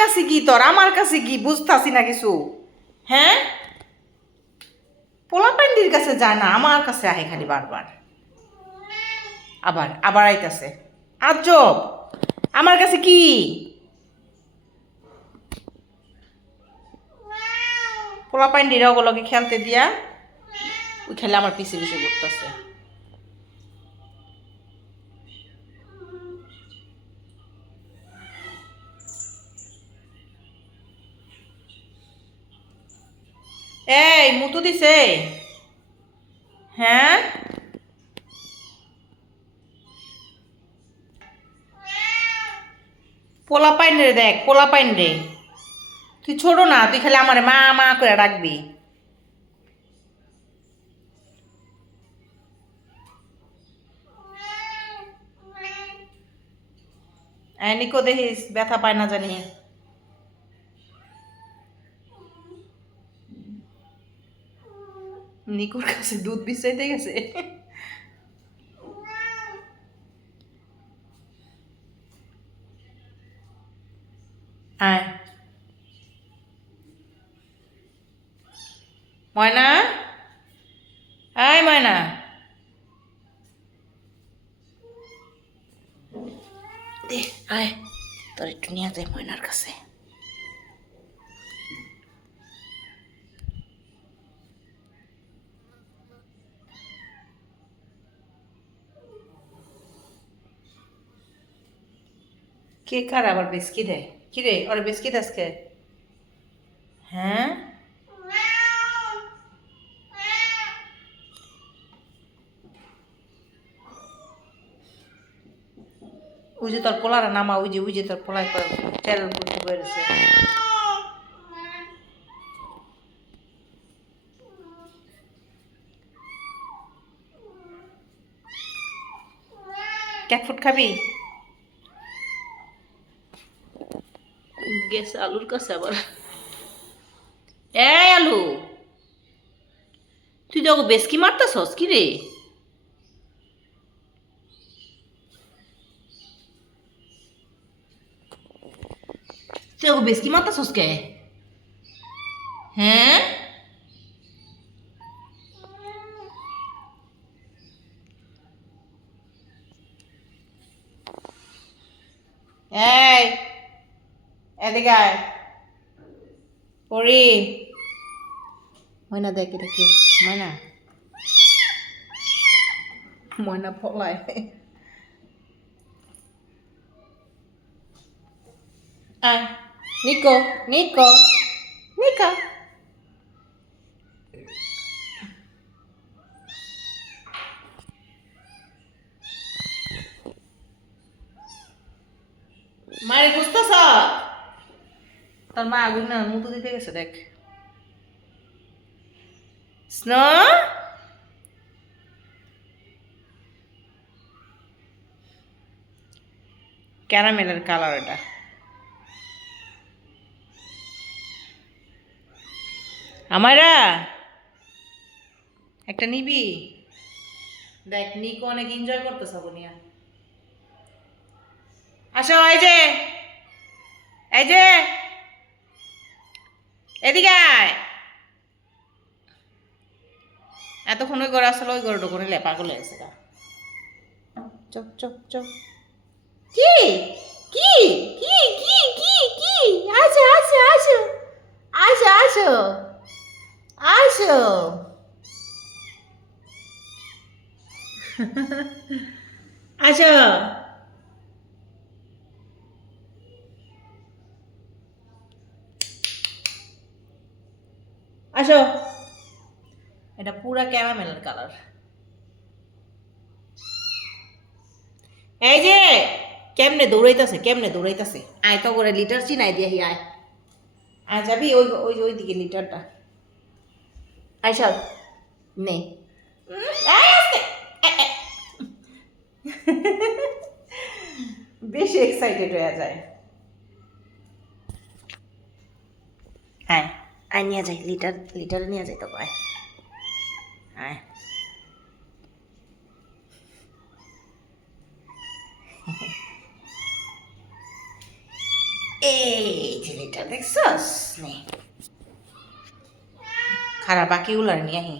কাছে কি তোর? আমার কাছে কি? বুঝতাছি না কিছু। হ্যাঁ? পোলা প্যান্ডির কাছে যায় না, আমার কাছে আহে খালি বারবার। আবার আবার আইতাছে। আজব! আমার কাছে কি? পোলা প্যান্ডির ওগুলোকে খেলতে দিয়া, ওই খেলে আমার পিছে পিছে করতেছে এই, মুতু দিছে। হ্যাঁ? পোলা পাইন রে দেখ, পোলা পাইন রে। তুই ছোট না, তুই খালি আমার মা মা করে ডাকবি। এই, নিকো দেখিস, ব্যথা পায় না জানি। নিকোর কাছে দুধ বিছাইতে গেছে আয় ময়না আয় ময়না দে আয় তোর একটু নিয়ে যায় ময়নার কাছে কে কার আবার বিস্কি দেয়। কি রে? বিস্কিট আজকে? হ্যাঁ? ওই যে তোর পোলার নামা, ওই যে ওই যে তোর পোলায় চ্যানেল করতে পেরেছে ক্যাট ফুড খাবি? গেছে আলুর কাছে আবার। এ আলু, তুই দেখো বেশ কি মারতাছস কি রে? তুই দেখো বেশ কি মারতাছস কে? হ্যাঁ এই এদিকে আয় পড়ি ময়না দেখ এটা কি ময়না ময়না পলায় আয় নিকো নিকো নিকো মারে খুঁজতেছ তোর মা আগুন না, মুতো দিতে গেছে, দেখ। স্নো? ক্যারামেলের কালার এটা। আমারা একটা নিবি? দেখ, নিকো অনেক এনজয় করতেছ বনিয়া আসো, এই যে এই যে। এদিকে আয়। এতক্ষণ ওই ঘরে আসলে ওই করে লেপা করে গেছে গা চপ চপ চপ। কি? কি? কি? কি? কি? কি? আসো আসো আসো আসো আসো আসো আসো আসো। এটা পুরা ক্যারামেলের কালার। এই যে কেমনে দৌড়াইতেছে কেমনে দৌড়াইতেছে? আয় তো করে লিটার চিনাই দিয়ে আয়। আয় যাবি ওই ওই ওই দিকে লিটারটা। আয় সব নে। বেশি এক্সাইটেড হয়ে যায় হ্যাঁ আয়, নিয়ে যাই লিটার লিটার নিয়ে যাই তো আয়। আয়। এই ছেলেটা দেখছস? নে। খারাপ বাকিগুলো নিয়ে আহি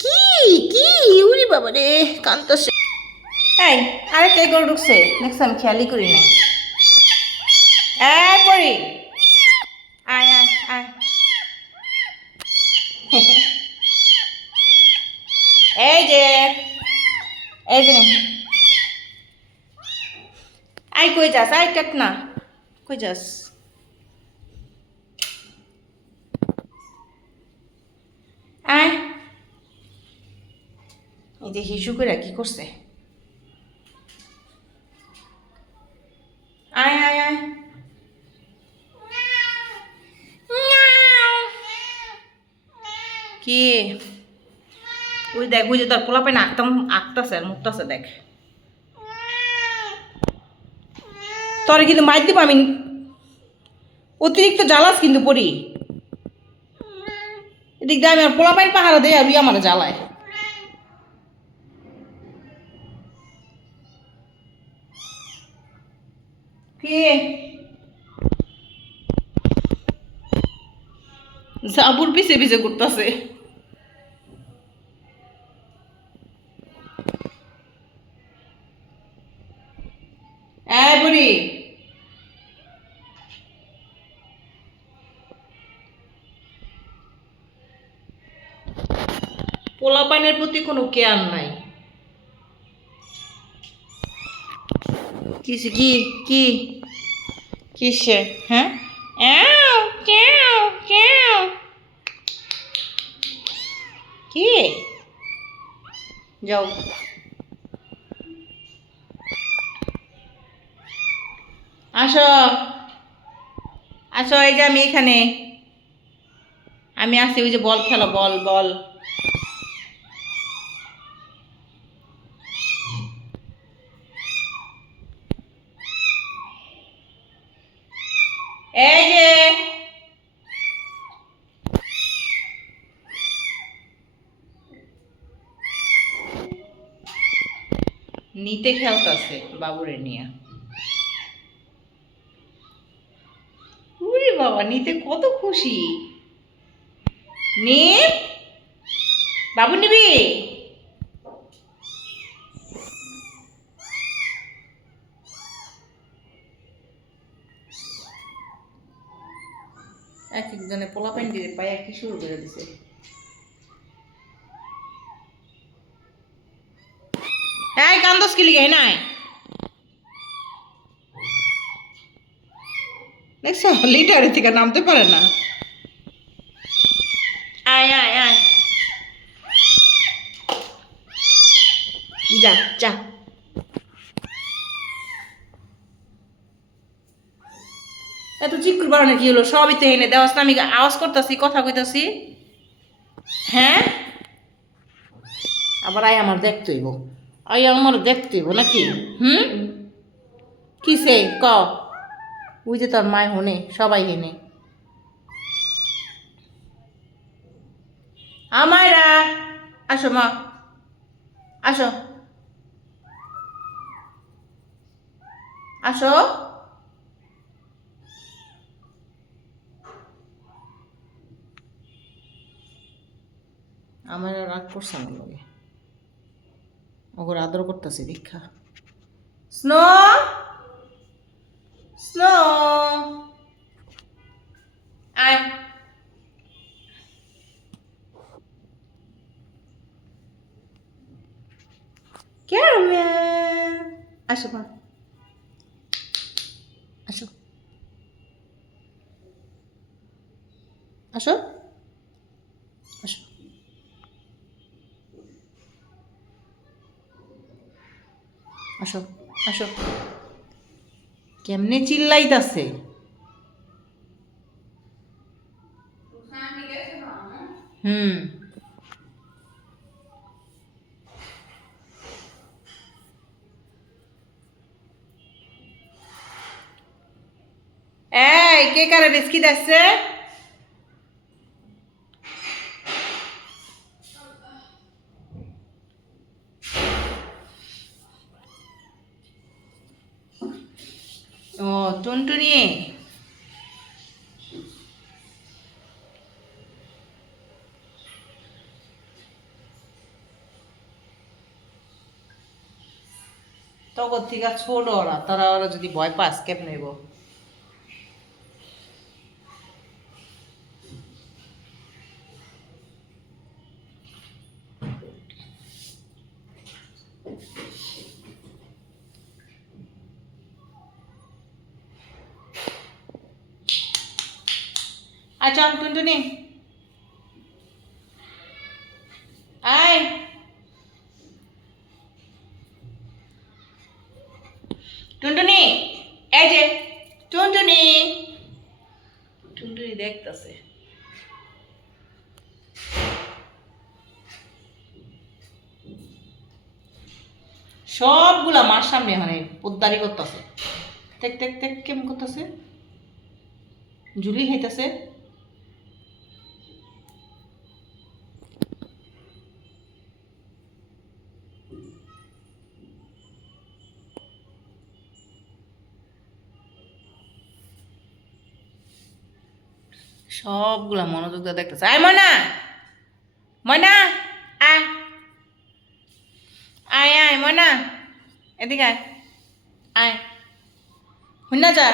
কি কি উরি বাবা রে কান্তসে। এই আরেকটা গরু ঢুকছে? নেক্সট আমি খেয়ালই করি নাই। এই পড়ি আয় আয় আয়। এই যে এই যে। আই কই যাস? আই কাট না। কই যাস? আয়। এই যে হিসু করে কি করছে আয় আয় আয় কি? ওই দেখ, ওই যে তোর পোলা পেন আঁকতাম আঁকতাছে আর মুক্তাছে দেখ। তোর কিন্তু মাইর দিব আমি। অতিরিক্ত জ্বালাস কিন্তু পড়ি। এদিক দিয়ে আমি আর পোলা পাইন পাহারা দেয় আর আমার জ্বালায়। কি? জাবুর পিছে পিছে করতেছে পোলাপাইনের প্রতি কোনো কেয়ার নাই। কিসে? কি? কি? কিসে? হ্যাঁ. কি? যাও। আসো। আসো এই যে আমি এখানে। আমি আসি ওই যে বল খেলো বল বল এই যে নিতে খেলতাছে বাবুরে নিয়ে। উরে বাবা, নিতে কত খুশি। নে। বাবু নিবি। এক একজনে পোলা পাইন দিয়ে পায়ে কি শুরু করে দিছে। এই কান্দস কি লিগে? নাই। দেখছ লিটারের থেকে নামতে পারে না। আয় আয় আয়। যা যা। এত চিকুর বাড়ানো কি হলো? সবই তো এনে দেওয়াস আমি আওয়াজ করতেছি কথা কইতাছি। হ্যাঁ? আবার আয় আমার দেখতে আয় আমার দেখতে নাকি? হুম? কিসে? ক? ওই যে তোর মায় হনে, সবাই হেনে। আমায়রা আসো মা। আসো। আসো। আমার রাগ করছে আমার লগে। ওগর আদর করতেছে দীক্ষা। স্নো! স্নো! আয়। ক্যারামেল আসো মা আসো আসো। আসো। আসো আসো। কেমনে চিল্লাইতাছে? হুম। এই কে কারে বিস্কিট আসছে? ও টুনটুনি। তখন থেকে ছোট ওরা তারা ওরা যদি ভয় পাস কেপ নেব। টুনটুনি এই যে টুনটুনি। টুনটুনি দেখতেছে। সবগুলা মার সামনে মানে পোদ্দারি করতেছে। দেখ দেখ দেখ কেমন করতেছে? জুলি খাইতেছে। সবগুলা মনোযোগ দিয়ে দেখতেছে। আয় ময়না! ময়না! আয়। আয় আয়, ময়না। এদিকে আয়। আয়। হুন্না যা।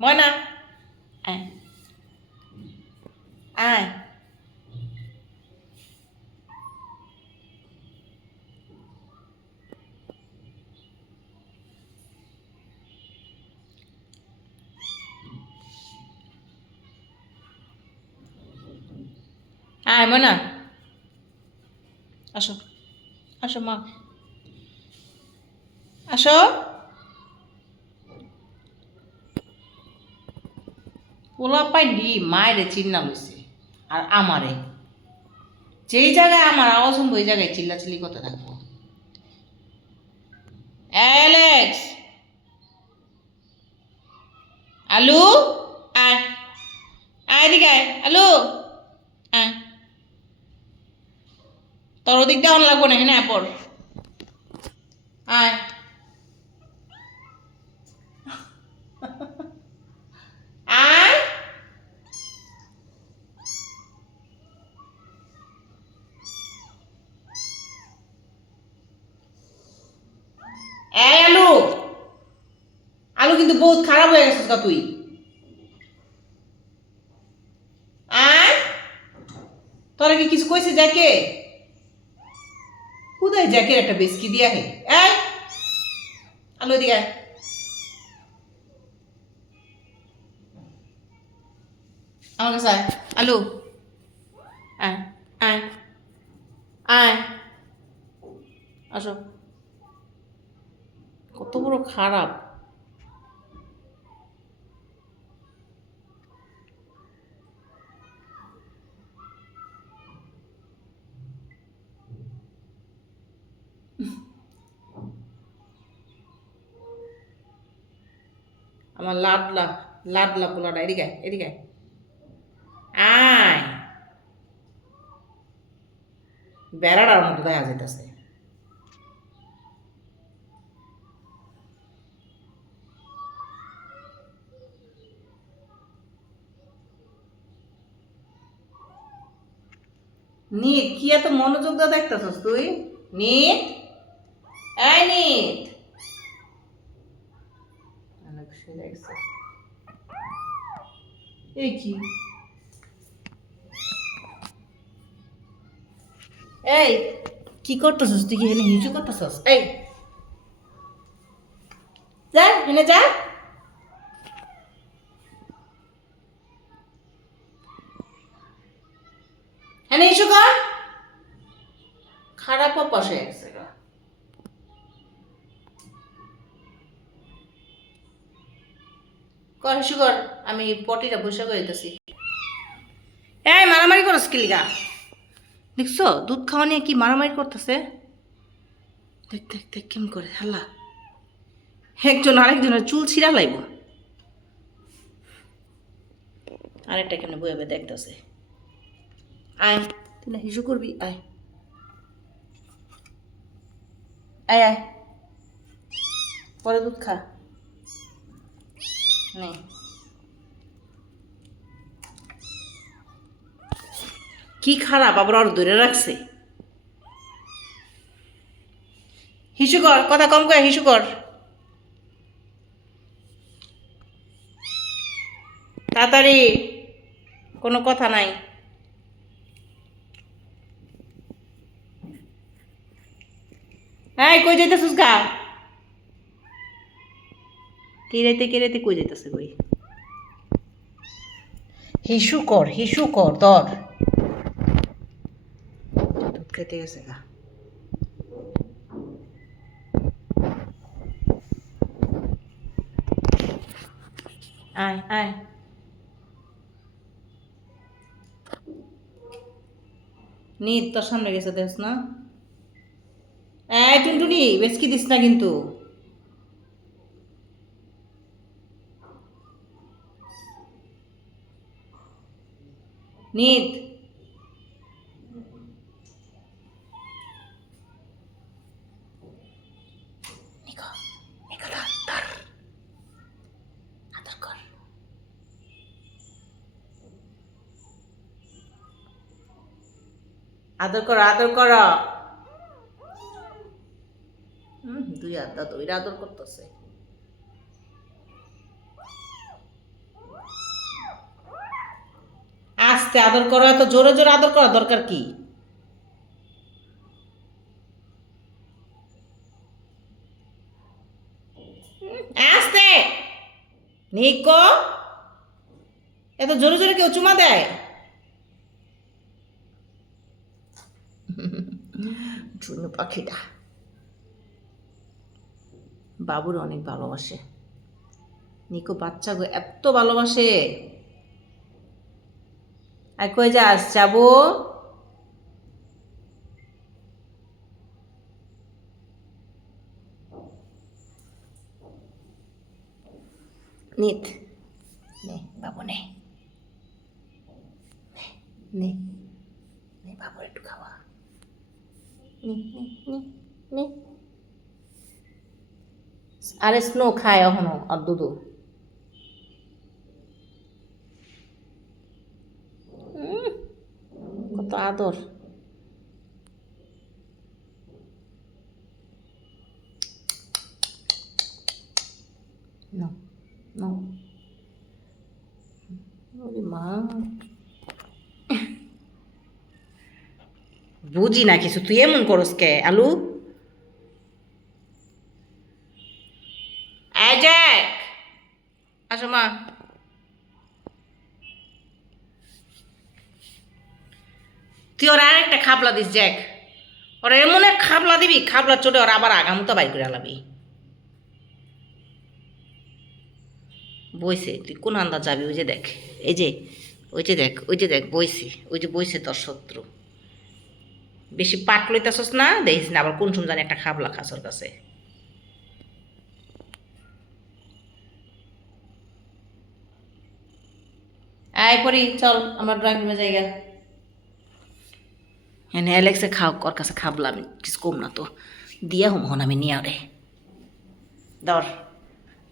ময়না। আয়। আয়। আয় ময়না আসো। আসো, মা। আসো। পোলা পাইনি মায়েরে চিন্না লইছে, আর আমারে। যেই জায়গায় আমার আওয়াজ শুনব ওই জায়গায় চিল্লাচিল্লি করতে থাকব। অ্যালেক্স! আলু? আয়। আয় আয়। আলু আয় তোর ওদিক দেওয়ান লাগবো না হ্যাঁ পর আয়। আলু। কিন্তু বহুত খারাপ হয়ে গেছিস গা তুই। তোরা কি কিছু কইছে যাকে কোথায় জ্যাকের একটা বেসকি দিয়া হে এই! আলু দিয়া। আমার কাছে আয়। আলু। আয়। আয়। আয়। আসো। কত বড় খারাপ। আমার লাডলা লাডলা পোলাটা এদিকে আয়, এদিকে আয়। আয়। বেড়াটার মতো দেখা যাইতেছে। নিত কি এত মনোযোগ দিয়ে দেখতেছস তুই? নিত? এই নিত অনেক সে দেখছে এই কি? এই কি করতেছস? তুই কি এখানে হিজু করতেছস? এই। যা এনে যা। এনে ইস্যু কর। খারাপ অভ্যাস হয়ে ইস্যু কর আমি পটিটা বসে করে দিতেছি এই, মারামারি করস কি লিগা? দেখছ, দুধ খাওয়া নিয়ে কি মারামারি করতেছে? দেখ দেখ দেখ, কেমন করে, হাল্লা। একজন আরেকজনের চুল ছিঁড়া লাইব আরেকটা কেন বইবে দেখতেছে? আয়, তুই না হিসু করবি? আয়। আয় আয়। পরে দুধ খা। নে কি খারাপ, আবার ওর দূরে রাখছে। হিসু কর, কথা কম করে হিসু কর। তাড়াতাড়ি, কোনো কথা নাই। হ্যাঁ কই যাইতেছিস গা? কেরাইতে কেরাইতে কই যাইতেছে কই? হিসু কর হিসু কর ধর। দুধ খেতে গেছে গা। আয় আয়। নিত তোর সামনে গেছে দেখ না? টুনটুনি বেশকি দিস না কিন্তু। ধর আদর কর আদর কর দুই আদা দুই আদর করতেছে আস্তে আদর করো, এত জোরে জোরে আদর করা দরকার কি? আস্তে! নিকো এত জোরে জোরে কেউ চুমা দেয়? চুনু পাখিটা। বাবুর অনেক ভালোবাসে। নিকো বাচ্চা গো, এত ভালোবাসে। আর কই যাস যাব? নিত। নে বাবু নে। নে, নে নে বাবুর একটু খাওয়া। নে নে নে নে। আরে স্নো খায় এখনও আর দুধু কত আদর। বুঝি না কিছু। তুই এমন করস কে আলু? দিস জ্যাক ওরা এমন এক খাবলা দিবি, খাবলা চোটে ওরা আবার আগামতো বাইর করে আলাবি। বইছে, তুই কোন আন্দাজ যাবি? ওই যে দেখ, এই যে, ওই যে দেখ, ওই যে দেখ, বইছে, ওই যে বইছে তোর শত্রু। বেশি পাট লইতেছস না? দেখিস না, আবার কোন সময় জানি একটা খাবলা খাস ওর কাছে। আয় পরি চল, আমার ড্রয়িং রুমে জায়গা এনে অ্যালেক্সে খাও ওর কাছে খাবলা আমি কিছু কম না তো দিয়া হুম হন আমি নিয়ে আরে দর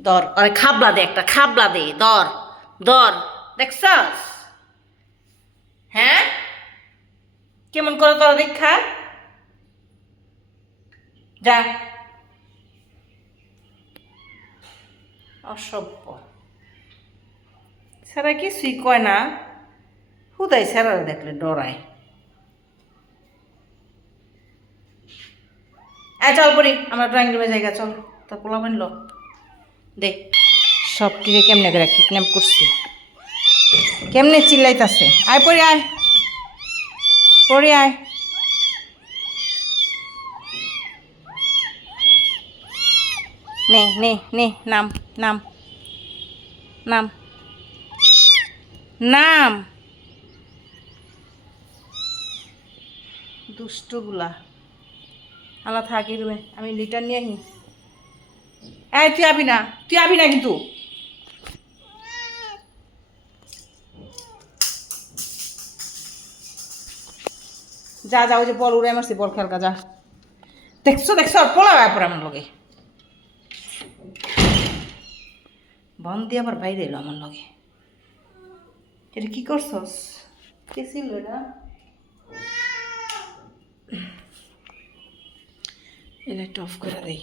দর আরে খাবলা দে একটা খাবলা দে দর দর দেখছস হ্যাঁ কেমন করে তোরা দেখা যা অসভ্য স্যারা কিছুই কয় না হুদাই স্যারা দেখলে ডরায় এ চল পড়ি। আমরা ড্রয়িং রুমে জায়গা, চল। তো পোলা বানল দে। সব টিকে কেমনে করে কিডন্যাপ করছি। কেমনে চিল্লাইতাছে? আয় পড়ি আয়। পড়ি, আয়। নে নে নে, নাম নাম। নাম। নাম। দুষ্টগুলা। আলা থাকি রুমে আমি লিটার নিয়ে আহি এই, তুই আবি না, তুই আবি না কিন্তু। যা যা, ওই যে বল উড়ে মারছি, বল খেলকা যা। দেখছ দেখছ, পোলা পরে আমার লগে। বন্ধ দিয়ে আবার বাইরে এলো আমার লগে। এটা কি করছস? কে ছিল এটা এটা অফ করে দেই।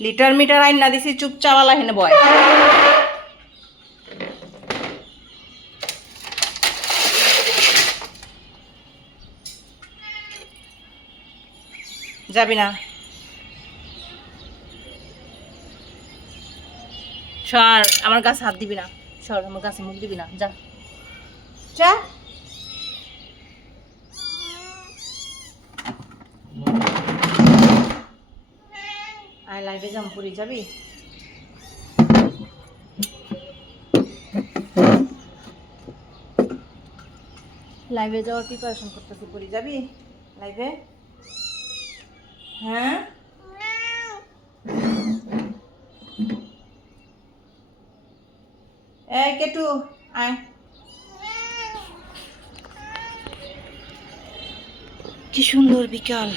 লিটার মিটার আইন না দিছি চুপচাওয়ালা হেনে বয়। যাবি না? সর, আমার গাছে হাত দিবি না। সর, আমার গাছে মুখ দিবি না। যা। যা। আয় লাইভে যাম পুরি যাবি? লাইভে যাওয়ার প্রিপারেশন করতেছি, পুরি যাবি? লাইভে হ্যাঁ? কেটু, আয়। কি সুন্দর বিকাল।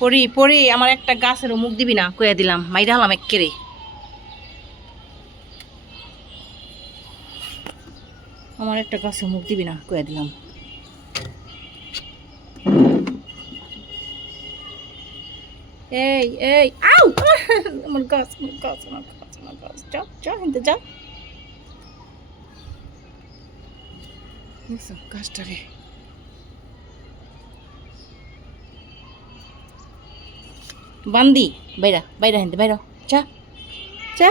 পরি পরি, আমার একটা গাছের মুখ দিবি না কয়ে দিলাম, মাইরা হলাম একেরে আমার একটা গাছে মুখ দিবি না কয়ে দিলাম। এই এই, আউ! আমার গাছ আমার গাছ আমার গাছ আমার গাছ। যাও যাও যাও। গাছটা রে বান্দি বাইরা বাইরা হিন্দে বাইরা চা। চা?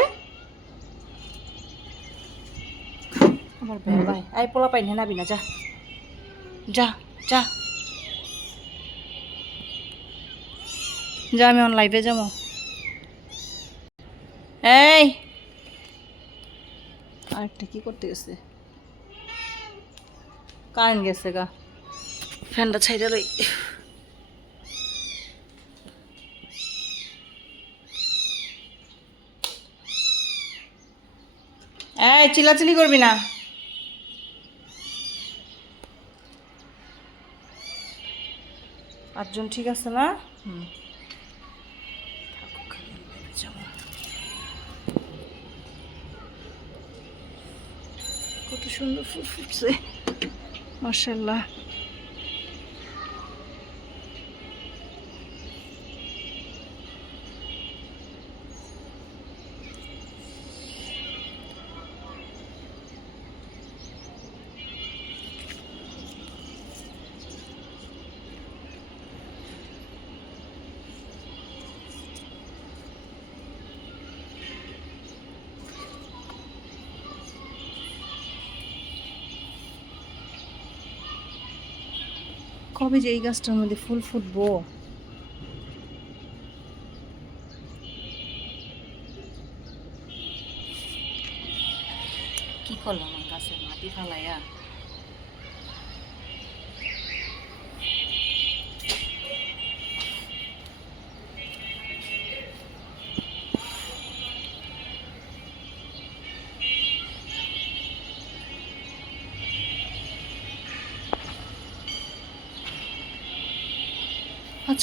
আমার ভাই আই পোলা পাই নাবি না যা। যা যা। যা আমি অন লাইভে যাব। এই! আরেকটা কি করতে গেছে? কারেন্ট গেছে গা। ফ্যানটা ছাইড়া লই। এই চিলাচিলি করবি না। পাঁচজন ঠিক আছে না? কত সুন্দর ফুল ফুটছে। মার্শাল্লাহ কবে যে এই গাছটার মধ্যে ফুল ফুটবো?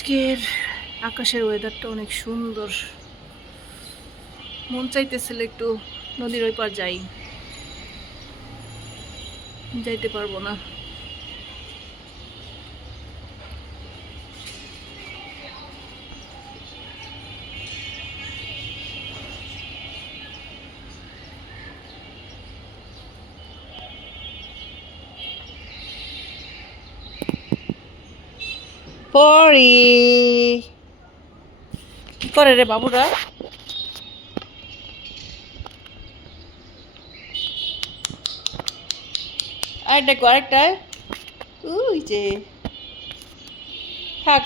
আজকের আকাশের ওয়েদারটা অনেক সুন্দর। মন চাইতেছিল একটু নদীর ওই পার যাই। যাইতে পারব না। পরি কি করে রে বাবুরা? আরেকটা কয়েকটা উই যে। থাক।